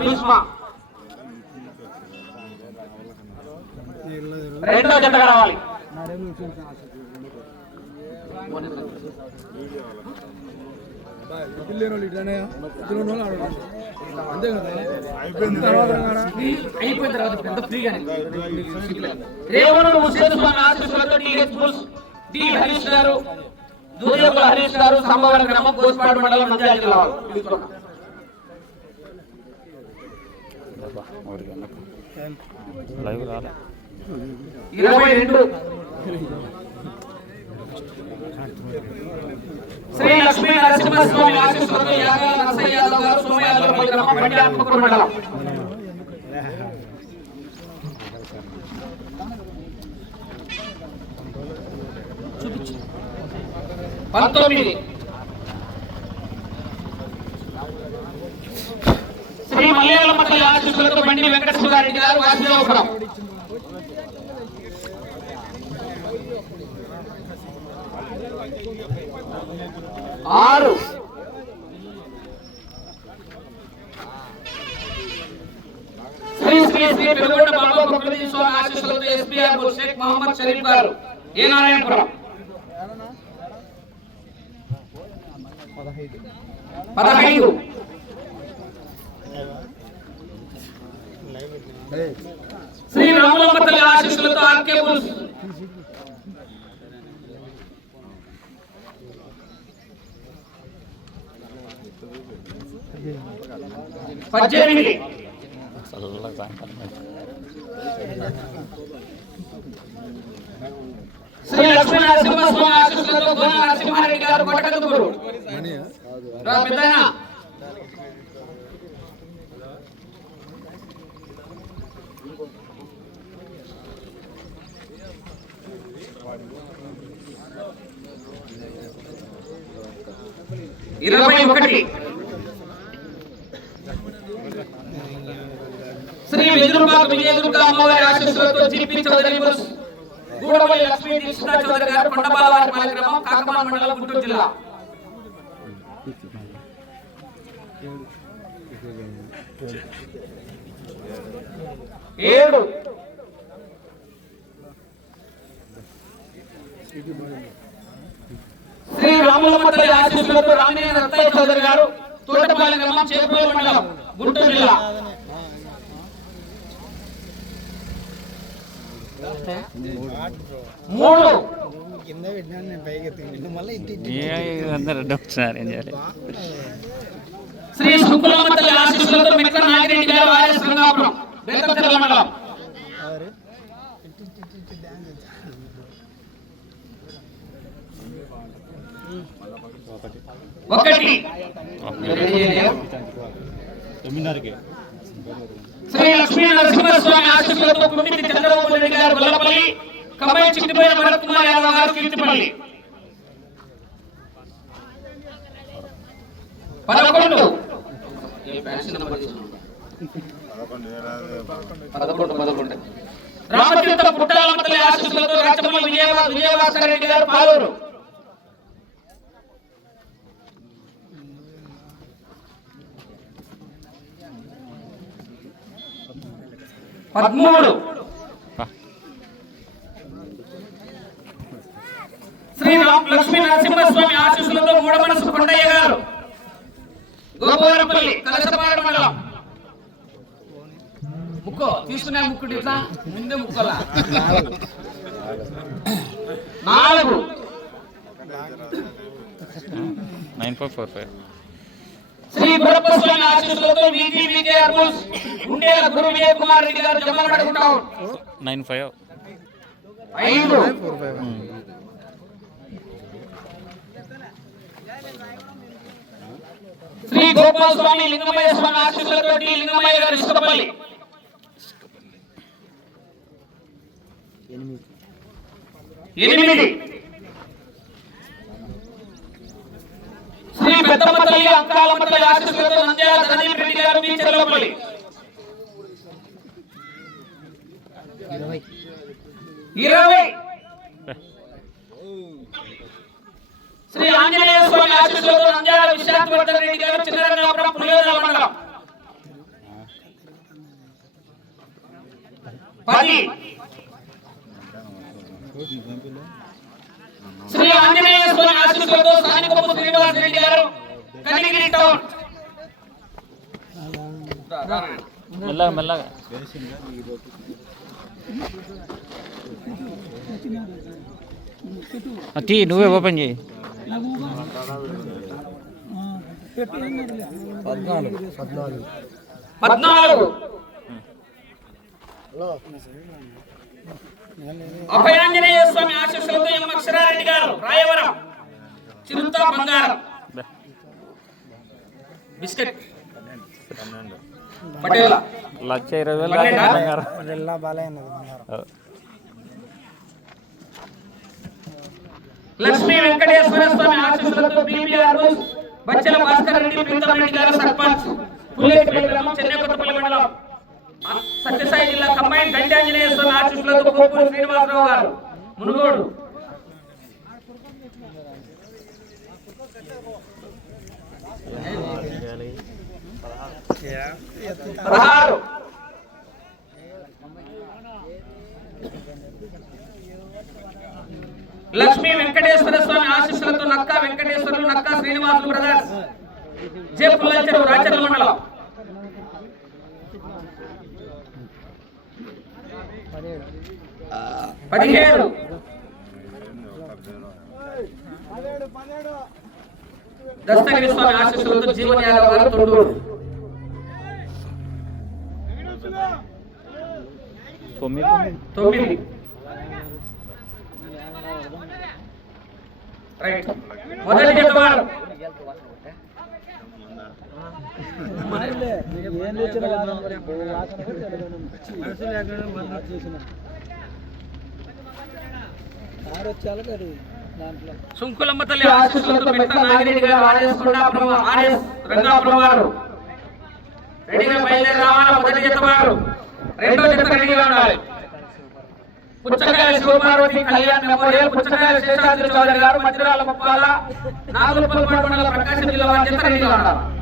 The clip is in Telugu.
భీష్మ. రెండో జత రావాలి అయిపోయిన తర్వాత ఫ్రీగానే. రేవణుడు స్వామి ఆశీస్సులతో బుల్స్ డి హరీష్ గారు దూర్యకుల హరీష్ గారు సంభవన గ్రామం కోసిపాడు మండలం నంద్యాల జిల్లా వారు. పిలుచుకున్నాం. లైవ్ రాలే. ఇరవై రెండు. శ్రీ లక్ష్మీ నరసింహస్వామి ఆశీస్సులతో యాగాల నరసయ్య యాదవ్ గారు సోమయాదవ్ గ్రామం బండి ఆత్మకూరు మండలం. పంతొమ్మిది. శ్రీ మలయాళం తల్లి ఆశీస్సులతో బండి వెంకట సుధారెడ్డి గారు వాసుదేవపురం ఆరు. శ్రీ శ్రీ శ్రీ పెనుగొండ బాబా ప్రకృతి స్వామి ఆశీస్సులతో ఎస్పీఆర్ షేక్ మహమ్మద్ షరీఫ్ గారు ఏ నారాయణపురం? పదహైదు పదహైదు రాములమ్మ తల్లి ఆశీస్సులతో ఆర్కే బుల్స్. పద్దెనిమిది. శ్రీ లక్ష్మీ నరసింహస్వామి ఆశీస్సులతో గోన నరసింహారెడ్డి గారు రా ఇరవై ఒకటి. శ్రీ వెదురుబాబు విజయదుర్గ అమ్మవారి ఆశీస్సులతో జీపీ చౌదరి గూడవల్లి లక్ష్మీ చౌదరి గారు కొండబాలవారి గ్రామం కాకమాన మండలం గుంటూరు జిల్లా. ఏడు. శ్రీ రాములమ్మ తల్లి ఆశీస్సులతో రామయ్య రత్తయ్య చౌదరి గారు తోటపాలెం గ్రామం చేపూరు మండలం గుంటూరు జిల్లా. మూడు. కింద పెట్టినా నేను పైకి మళ్ళీ ఇంటి ఏం చేయాలి శ్రీ శుక్లమ్మ తల్లి ఆశీస్సులతో మిత్ర నాగిరెడ్డి గారు వారి శ్రీరాపురం బెత్తల మండలం. ఒకటి. శ్రీ లక్ష్మీ నరసింహస్వామి ఆశీస్సులతో కుమిటి చంద్రబాబు రెడ్డి గారు గొల్లపల్లి కమ్మాయి చిట్టిపోయిన భరత్ కుమార్ యాదవ్ గారు కీర్తిపల్లి. పదకొండు. పదకొండు పదకొండు. రామతీర్థ ఆశీస్సులతో రాచమల్లి విజయవా విజయభాస్కర్ రెడ్డి గారు పాలూరు. పదమూడు. శ్రీ లక్ష్మీ నరసింహస్వామి ఆశీస్సులతో మూడమనసు కొండయ్య గారు. గోపాలపల్లి కలసపాడు మండలం. ముక్కో తీసుకునే ముక్కుడు ఇట్లా ముందే ముక్కలా? నాలుగు. Nine four four five. Shri Gurappa Swamy ఆశీస్సులతో వీజీ విజయ అర్బుల్స్ ఉండేల గురు విజయ్ కుమార్ రెడ్డి గారు జమ్మలు పడుకుంటాం నైన్ ఫైవ్. ఐదు. శ్రీ గోపాల స్వామి లింగమయ్య స్వామి ఆశీస్సులతో లింగమయ్య గారు ఇసుకపల్లి ఎనిమిది. పెద్దమ్మ తల్లి అంకాలమ్మ తల్లి ఆశీస్సులతో నంద్యాల ధనీల్ రెడ్డి గారు మీ చెల్లపల్లి ఇరవై. శ్రీ ఆంజనేయ స్వామి ఆశీస్సులతో నంద్యాల విశాఖపట్నం రెడ్డి గారు చిన్నరంగాపురం పులివెల మండలం. పది. శ్రీ ఆంజనేయ స్వామి ఆశీస్సులతో స్థానిక శ్రీనివాస్ రెడ్డి గారు కనిగిరి టౌన్ మెల్లగా మెల్లగా. తీ నువ్వే ఓపెన్ చేయి. పద్నాలుగు. అభయాంజనేయ స్వామి ఆశీస్సులతో ఎం అక్షరారెడ్డి గారు రాయవరం చిరుత బంగారం. బిస్కెట్. పటేల. లక్ష ఇరవై వేలు. లక్ష్మీ వెంకటేశ్వర స్వామి ఆశీస్సులతో బీబీఆర్ బచ్చల భాస్కర్ రెడ్డి ప్రీతం రెడ్డి గారు సర్పంచ్ పుల్లేటిపల్లి గ్రామం చెన్నకొత్తపల్లి మండలం. సత్యసాయి జిల్లా కంబైన్ గండి ఆంజనేయ స్వామి ఆశీస్సులతో కొప్పూరు శ్రీనివాసరావు గారు మునుగోడు. పదహారు. లక్ష్మీ వెంకటేశ్వర స్వామి ఆశీస్సులతో నక్క వెంకటేశ్వరులు నక్క శ్రీనివాసులు బ్రదర్స్. జే పుల్లచెరువు రాచర్ల మండలం. పదిహేడు. దస్తగిరి స్వామి ఆశీస్సులతో జీవన్ యాదవ్ గారు తొండూరు. తొమ్మిది. తొమ్మిది. రైట్. మొదటి జత వారు ఏం తెచ్చిన మనసు లేకుండా మనం చేసిన కారు వచ్చాలి కదా దాంట్లో సుంకులమ్మ తల్లి ఆశీస్సులతో పెట్ట నాగిరెడ్డి గారు ఆర్ఎస్ కొండాపురం ఆర్ఎస్ రంగాపురం వారు రెడీగా బయలుదేరి రావాలా? మొదటి జత వారు రెండో జత రెడీగా ఉండాలి పుచ్చకాయ శివపార్వతి కళ్యాణ్ మెమోరియల్ పుచ్చకాయ శేషాద్రి చౌదరి గారు మధ్యరాల ముప్పాల నాగులపల్లి మండల ప్రకాశం జిల్లా వారి జత రెడీగా ఉండాలి